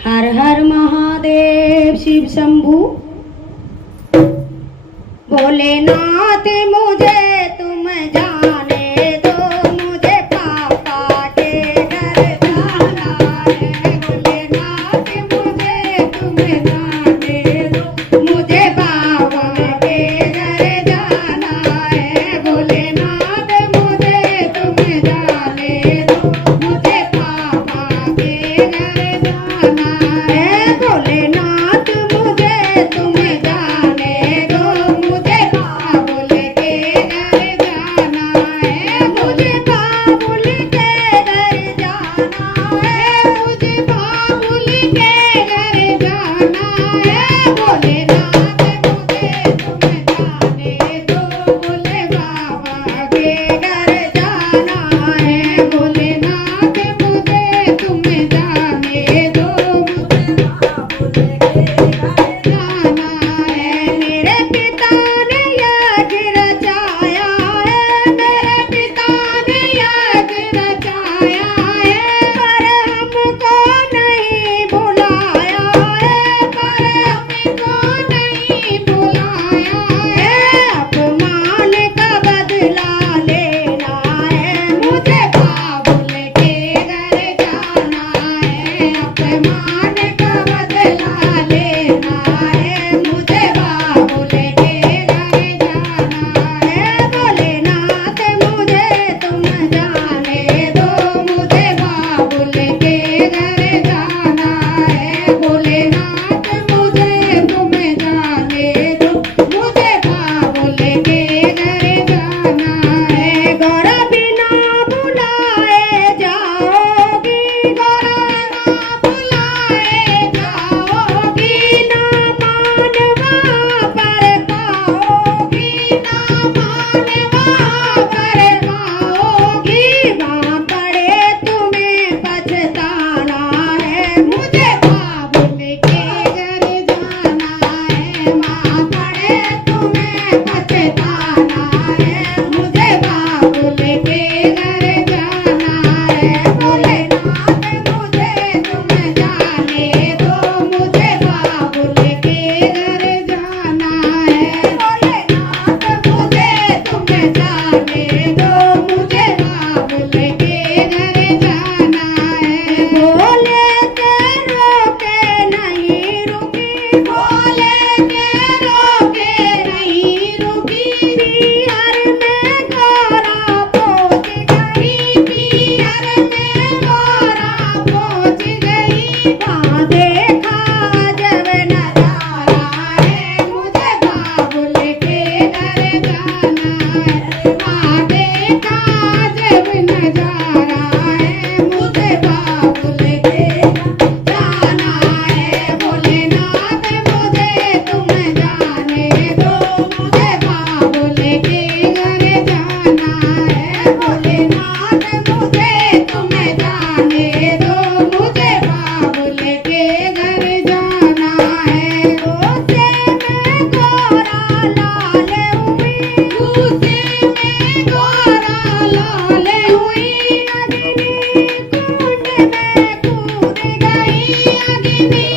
हर हर महादेव शिव शंभू। भोलेनाथ मुझे तुम जाने दो, मुझे पापा के घर जाना है। भोलेनाथ मुझे तुम जाने दो, मुझे बाबा के घर जाना है। भोलेनाथ मुझे तुम जाने दो, मुझे पापा के घर जाना है। भोलेनाथ मुझे तुम जाने दो, मुझे बाबुल के घर जाना है। मुझे बाबुल के घर जाना है, मुझे बाबुल के घर जाना है। भोलेनाथ मुझे तुम जाने दो, भोले बाबा के घर जाना है। भोलेनाथ मुझे तुम जाने दो, मुझे बाबुल के घर जाना है। मेरे पिता ने यज्ञ रचाया है, मेरे पिता ने यज्ञ रचाया है, पर हमको नहीं बुलाया है, पर हमको नहीं बुलाया है। अपमान का बदला लेना है, मुझे बाबुल के घर जाना है। अपमान का बदला लेना है, मुझे बाबुल के घर जाना है। भोलेनाथ मुझे तुम जाने दो, मुझे बाबुल के घर जाना है। भोलेनाथ मुझे तुम जाने दो, मुझे बाबुल के घर जाना है। गौरा बिना बुलाए जाओगी, गौरा बिना बुलाए जाओगी, ना मानवा पर पाओगी, ना मानवा पर पाओगी। वहाँ पड़े तुम्हें पछताना है, मुझे बाबुल के घर जाना है। वहाँ पड़े तुम्हें पछताना है, मुझे बाबुल के घर जाना है। भोलेनाथ मुझे तुम जाने दो, मुझे बाबुल के घर जाना है। भोलेनाथ मुझे तुम जाने दो, मुझे बाबुल के घर जाना है। भोले के रोके नहीं रुकी, भोले के रोके नहीं रुकी। पीहर में गौरा पहुँच गई, पीहर में गौरा पहुँच गई। वहाँ देखा जब नजारा है, मुझे बाबुल के घर जाना है। वहाँ देखा जब नजारा है, मुझे बाबुल के घर जाना है। भोलेनाथ मुझे तुम जाने दो, मुझे बाबुल के घर जाना है। भोलेनाथ मुझे तुम जाने दो, मुझे बाबुल के घर जाना है। रोसे में गौरा लाल हुई, रूसे में गौरा लाल हुई। अग्नि कुंड में कूद गई, अग्नि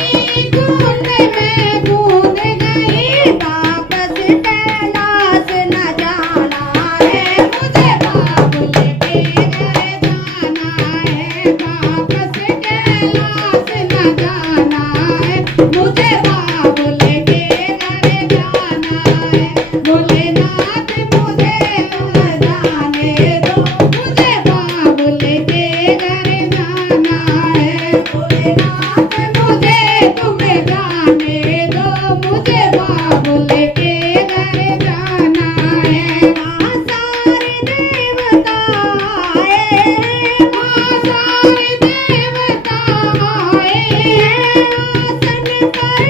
कुंड में कूद गई। वापस कैलाश न जाना है, मुझे बाबुल के घर जाना है। वापस कैलाश न जाना है, मुझे बाबुल के घर जाना है। भोलेनाथ मुझे तुम जाने दो, मुझे बाबुल के घर जाना है। भोलेनाथ मुझे तुम जाने दो, मुझे बाबुल के घर जाना है। वहाँ सारे देवता आए हैं, वहाँ सारे देवता आए हैं। आसन पर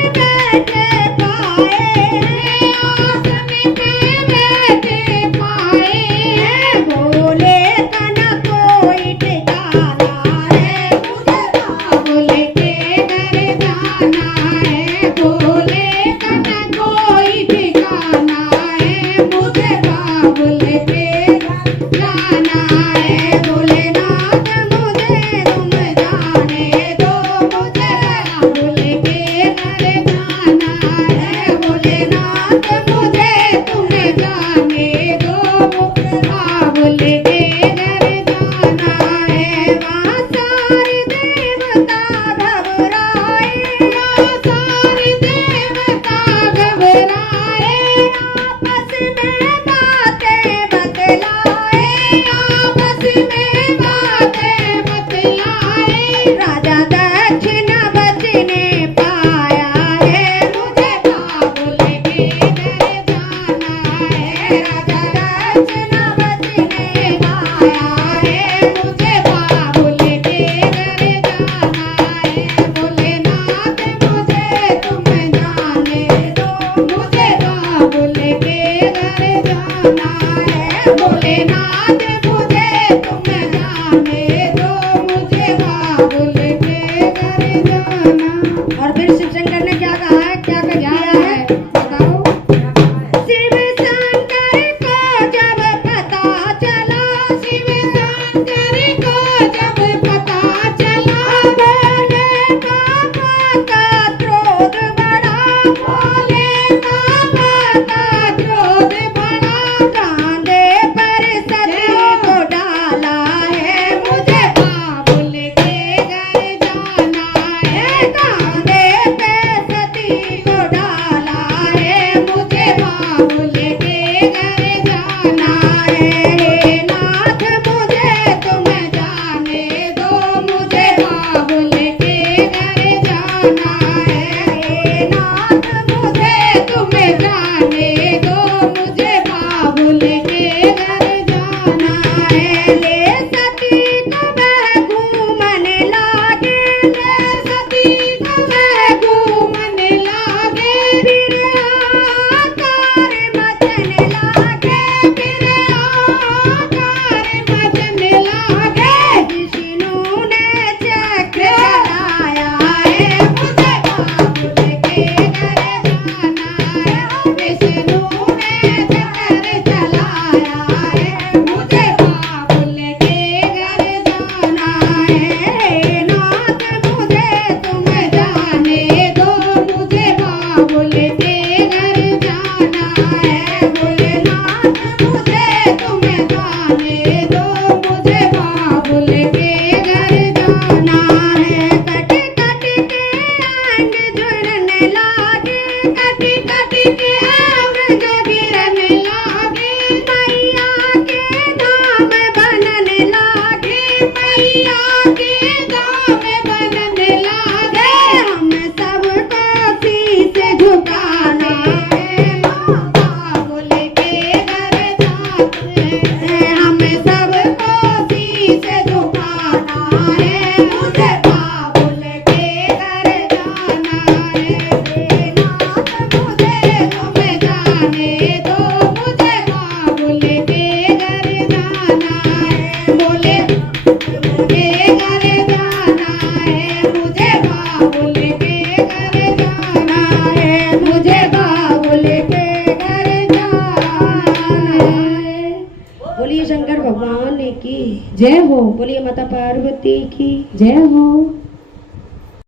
जय हो। बोलिए माता पार्वती की जय हो।